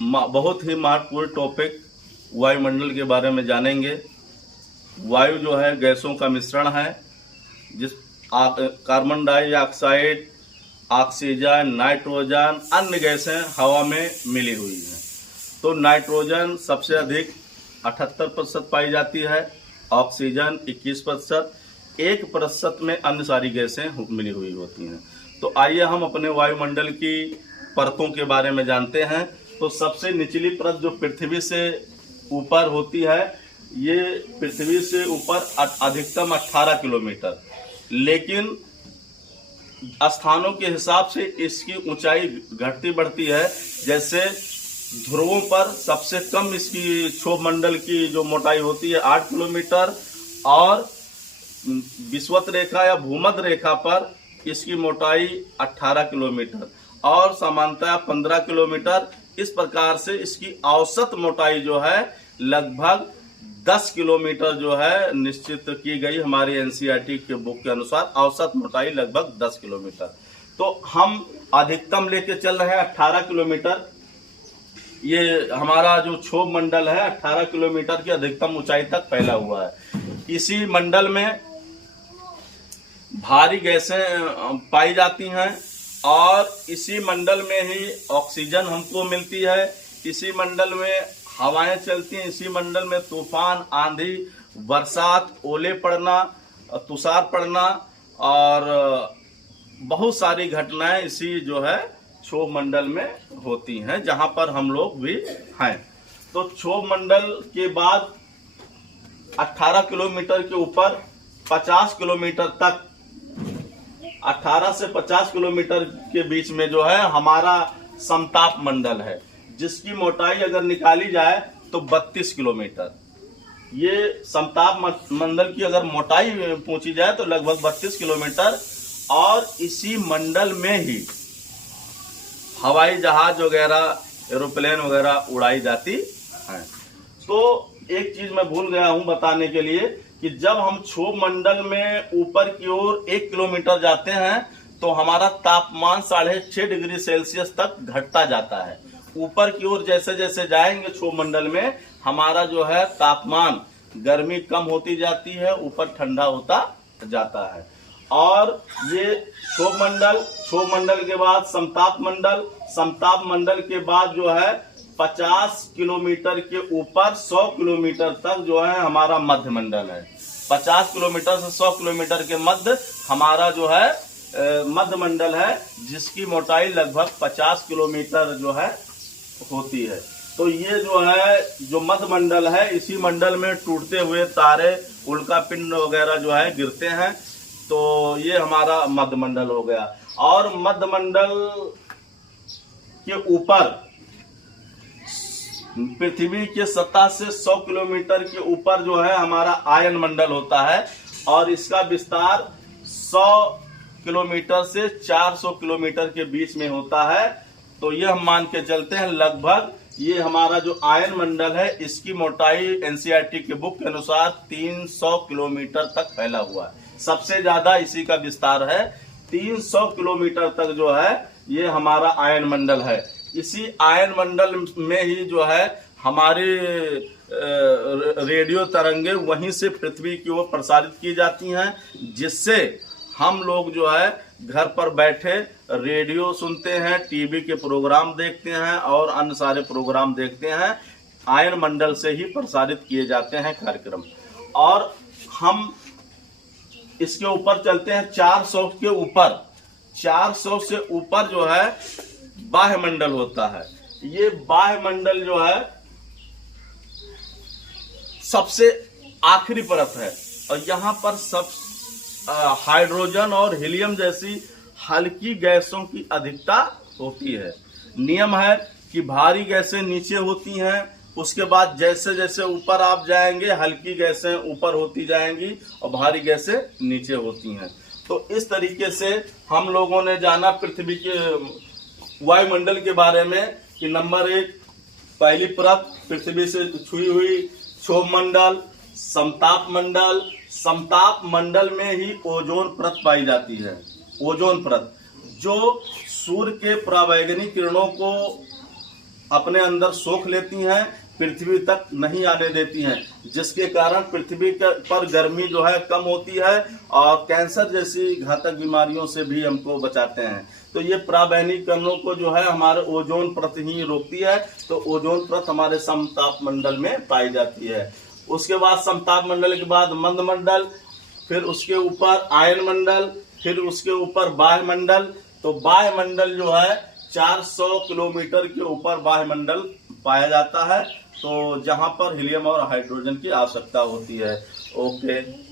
बहुत ही महत्वपूर्ण टॉपिक वायुमंडल के बारे में जानेंगे। वायु जो है गैसों का मिश्रण है, जिस कार्बन डाइऑक्साइड, ऑक्सीजन, नाइट्रोजन, अन्य गैसें हवा में मिली हुई हैं। तो नाइट्रोजन सबसे अधिक 78% पाई जाती है, ऑक्सीजन 21%, 1% में अन्य सारी गैसें मिली हुई होती हैं। तो आइए हम अपने वायुमंडल की परतों के बारे में जानते हैं। तो सबसे निचली परत जो पृथ्वी से ऊपर होती है, ये पृथ्वी से ऊपर अधिकतम 18 किलोमीटर, लेकिन स्थानों के हिसाब से इसकी ऊंचाई घटती बढ़ती है। जैसे ध्रुवों पर सबसे कम इसकी क्षोभ मंडल की जो मोटाई होती है 8 किलोमीटर, और विषुवत रेखा या भूमध्य रेखा पर इसकी मोटाई 18 किलोमीटर और सामान्यतः 15 किलोमीटर। इस प्रकार से इसकी औसत मोटाई जो है लगभग 10 किलोमीटर जो है निश्चित की गई हमारी एनसीईआरटी के बुक के अनुसार। औसत मोटाई लगभग 10 किलोमीटर। तो हम अधिकतम लेके चल रहे हैं 18 किलोमीटर। ये हमारा जो क्षोभ मंडल है 18 किलोमीटर की अधिकतम ऊंचाई तक फैला हुआ है। इसी मंडल में भारी गैसें पाई जाती हैं और इसी मंडल में ही ऑक्सीजन हमको मिलती है। इसी मंडल में हवाएं चलती हैं। इसी मंडल में तूफान, आंधी, बरसात, ओले पड़ना, तुषार पड़ना और बहुत सारी घटनाएं इसी जो है क्षोभ मंडल में होती हैं, जहां पर हम लोग भी हैं। तो क्षोभ मंडल के बाद 18 किलोमीटर के ऊपर 50 किलोमीटर तक, 18 से 50 किलोमीटर के बीच में जो है हमारा समताप मंडल है, जिसकी मोटाई अगर निकाली जाए तो 32 किलोमीटर। ये समताप मंडल की अगर मोटाई पूछी जाए तो लगभग 32 किलोमीटर। और इसी मंडल में ही हवाई जहाज वगैरह, एरोप्लेन वगैरह उड़ाई जाती है। तो एक चीज मैं भूल गया हूं बताने के लिए कि जब हम क्षोभ मंडल में ऊपर की ओर 1 किलोमीटर जाते हैं तो हमारा तापमान 6.5 डिग्री सेल्सियस तक घटता जाता है। ऊपर की ओर जैसे जैसे जाएंगे क्षोभ मंडल में, हमारा जो है तापमान, गर्मी कम होती जाती है, ऊपर ठंडा होता जाता है। और ये क्षोभ मंडल के बाद समताप मंडल के बाद जो है 50 किलोमीटर के ऊपर 100 किलोमीटर तक जो है हमारा मध्य मंडल है। 50 किलोमीटर से 100 किलोमीटर के मध्य हमारा जो है मध्य मंडल है, जिसकी मोटाई लगभग 50 किलोमीटर जो है होती है। तो ये जो है जो मध्य मंडल है, इसी मंडल में टूटते हुए तारे, उल्कापिंड वगैरह जो है गिरते हैं। तो ये हमारा मध्य मंडल हो गया। और मध्य मंडल के ऊपर पृथ्वी के सतह से 100 किलोमीटर के ऊपर जो है हमारा आयन मंडल होता है, और इसका विस्तार 100 किलोमीटर से 400 किलोमीटर के बीच में होता है। तो ये हम मान के चलते हैं लगभग ये हमारा जो आयन मंडल है, इसकी मोटाई एनसीईआरटी के बुक के अनुसार 300 किलोमीटर तक फैला हुआ है। सबसे ज्यादा इसी का विस्तार है। 300 किलोमीटर तक जो है ये हमारा आयन मंडल है। इसी आयन मंडल में ही जो है हमारी रेडियो तरंगे वहीं से पृथ्वी की ओर प्रसारित की जाती हैं, जिससे हम लोग जो है घर पर बैठे रेडियो सुनते हैं, टीवी के प्रोग्राम देखते हैं और अन्य सारे प्रोग्राम देखते हैं। आयन मंडल से ही प्रसारित किए जाते हैं कार्यक्रम। और हम इसके ऊपर चलते हैं 400 के ऊपर। 400 से ऊपर जो है बाह्य मंडल होता है। ये बाह्य मंडल जो है सबसे आखिरी परत है, और यहाँ पर सब हाइड्रोजन और हीलियम जैसी हल्की गैसों की अधिकता होती है। नियम है कि भारी गैसें नीचे होती हैं, उसके बाद जैसे जैसे ऊपर आप जाएंगे हल्की गैसें ऊपर होती जाएंगी और भारी गैसें नीचे होती हैं। तो इस तरीके से हम लोगों ने जाना पृथ्वी के वायुमंडल के बारे में कि नंबर 1 पहली परत पृथ्वी से छुई हुई क्षोभ मंडल, समताप मंडल में ही ओजोन परत पाई जाती है। ओजोन परत जो सूर्य के परावैगनी किरणों को अपने अंदर सोख लेती हैं, पृथ्वी तक नहीं आने देती हैं, जिसके कारण पृथ्वी पर गर्मी जो है कम होती है और कैंसर जैसी घातक बीमारियों से भी हमको बचाते हैं। तो ये पराबैंगनी किरणों को जो है हमारे ओजोन परत ही रोकती है। तो ओजोन परत हमारे समताप मंडल में पाई जाती है। उसके बाद समताप मंडल के बाद मंद मंडल, फिर उसके ऊपर आयन मंडल, फिर उसके ऊपर बाह्य मंडल। तो बाह्य मंडल जो है 400 किलोमीटर के ऊपर बाह्य मंडल पाया जाता है, तो जहां पर हीलियम और हाइड्रोजन की आवश्यकता होती है। ओके।